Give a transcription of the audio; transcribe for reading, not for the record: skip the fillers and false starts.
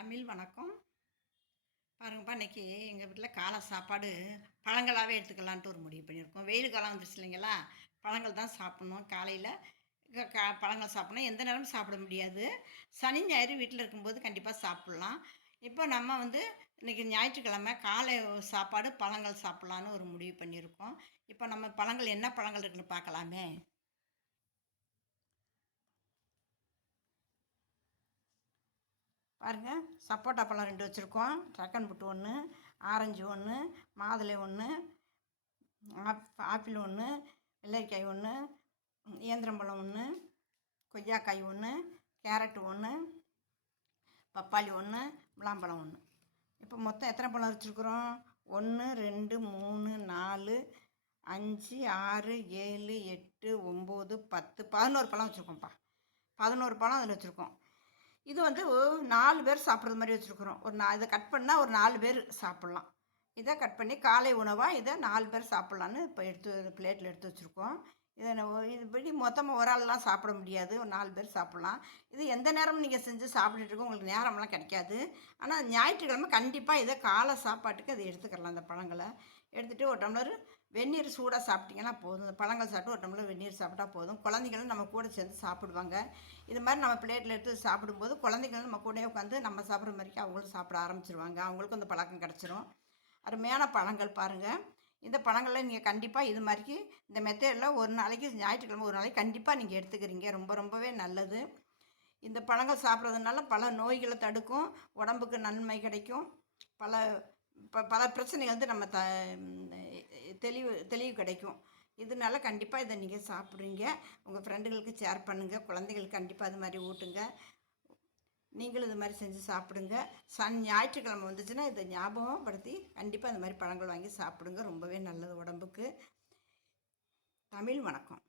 தமிழ் வணக்கம். பாருங்கப்பா, இன்னைக்கு எங்கள் வீட்டில் காலை சாப்பாடு பழங்களாகவே எடுத்துக்கலான்ட்டு ஒரு முடிவு பண்ணியிருக்கோம். வெயில் காலம் வந்துருச்சு இல்லைங்களா? பழங்கள் தான் சாப்பிட்ணும். காலையில் பழங்கள் சாப்பிட்ணும். எந்த நேரமும் சாப்பிட முடியாது. சனி, ஞாயிறு வீட்டில் இருக்கும்போது கண்டிப்பாக சாப்பிட்லாம். இப்போ நம்ம இன்னைக்கு ஞாயிற்றுக்கிழமை காலை சாப்பாடு பழங்கள் சாப்பிட்லான்னு ஒரு முடிவு பண்ணியிருக்கோம். இப்போ நம்ம பழங்கள் என்ன பழங்கள் இருக்குன்னு பார்க்கலாமே. பாருங்க, சப்போட்டா பழம் 2 வச்சுருக்கோம். ட்ராகன் ஃப்ரூட் 1, ஆரஞ்சு 1, மாதுளை 1, ஆப்பிள் 1, வெள்ளரிக்காய் 1, நேந்திரம்பழம் 1, கொய்யாக்காய் 1, கேரட் 1, பப்பாளி 1, முலாம்பழம் 1. இப்போ மொத்தம் எத்தனை பழம் வச்சுருக்குறோம்? 1, 2, 3, 4, 5, 6, 7, 8, 9, 10, 11 பழம் வச்சுருக்கோம்ப்பா. 11 பழம் அதில் வச்சுருக்கோம். இது 4 பேர் சாப்பிட்றது மாதிரி வச்சுருக்குறோம். இதை கட் பண்ணால் ஒரு 4 பேர் சாப்பிட்லாம். இதை கட் பண்ணி காலை உணவாக இதை 4 பேர் சாப்பிட்லான்னு இப்போ பிளேட்டில் எடுத்து வச்சுருக்கோம். இதுபடி மொத்தமாக ஒரு ஆள்லாம் சாப்பிட முடியாது. ஒரு 4 பேர் சாப்பிட்லாம். இது எந்த நேரமும் நீங்கள் செஞ்சு சாப்பிட்டுட்டு இருக்கோம், உங்களுக்கு நேரமெல்லாம் கிடைக்காது. ஆனால் ஞாயிற்றுக்கிழமை கண்டிப்பாக இதை காலை சாப்பாட்டுக்கு அதை எடுத்துக்கலாம். அந்த பழங்களை எடுத்துகிட்டு ஒரு டம்ளர் வெந்நீர் சூடாக சாப்பிட்டிங்கன்னா போதும். இந்த பழங்கள் சாப்பிட்டு ஒரு டம்ளர் வெந்நீர் சாப்பிட்டா போதும். குழந்தைங்களும் நம்ம கூட சேர்ந்து சாப்பிடுவாங்க. இது மாதிரி நம்ம பிளேட்டில் எடுத்து சாப்பிடும்போது குழந்தைங்களும் நம்ம கூட உட்காந்து நம்ம சாப்பிட்ற மாதிரிக்கு அவங்களும் சாப்பிட ஆரம்பிச்சிருவாங்க. அவங்களுக்கும் அந்த பழக்கம் கிடச்சிரும். அருமையான பழங்கள் பாருங்கள். இந்த பழங்களை நீங்கள் கண்டிப்பாக இது மாதிரிக்கு இந்த மெத்தேடில் ஒரு நாளைக்கு ஞாயிற்றுக்கிழமை ஒரு நாளைக்கு கண்டிப்பாக நீங்கள் எடுத்துக்கிறீங்க. ரொம்பவே நல்லது. இந்த பழங்கள் சாப்பிட்றதுனால பல நோய்களை தடுக்கும், உடம்புக்கு நன்மை கிடைக்கும். பல பல பிரச்சனைகள் நம்ம தெளிவு கிடைக்கும். இதனால கண்டிப்பாக இதை நீங்கள் சாப்பிட்றீங்க. உங்கள் ஃப்ரெண்டுகளுக்கு ஷேர் பண்ணுங்கள். குழந்தைகளுக்கு கண்டிப்பாக அது மாதிரி ஊட்டுங்க. நீங்களும் இது மாதிரி செஞ்சு சாப்பிடுங்க. ஞாயிற்றுக்கிழமை வந்துச்சுன்னா இதை ஞாபகப்படுத்தி கண்டிப்பாக இந்த மாதிரி பழங்கள் வாங்கி சாப்பிடுங்க. ரொம்பவே நல்லது உடம்புக்கு. தமிழ் வணக்கம்.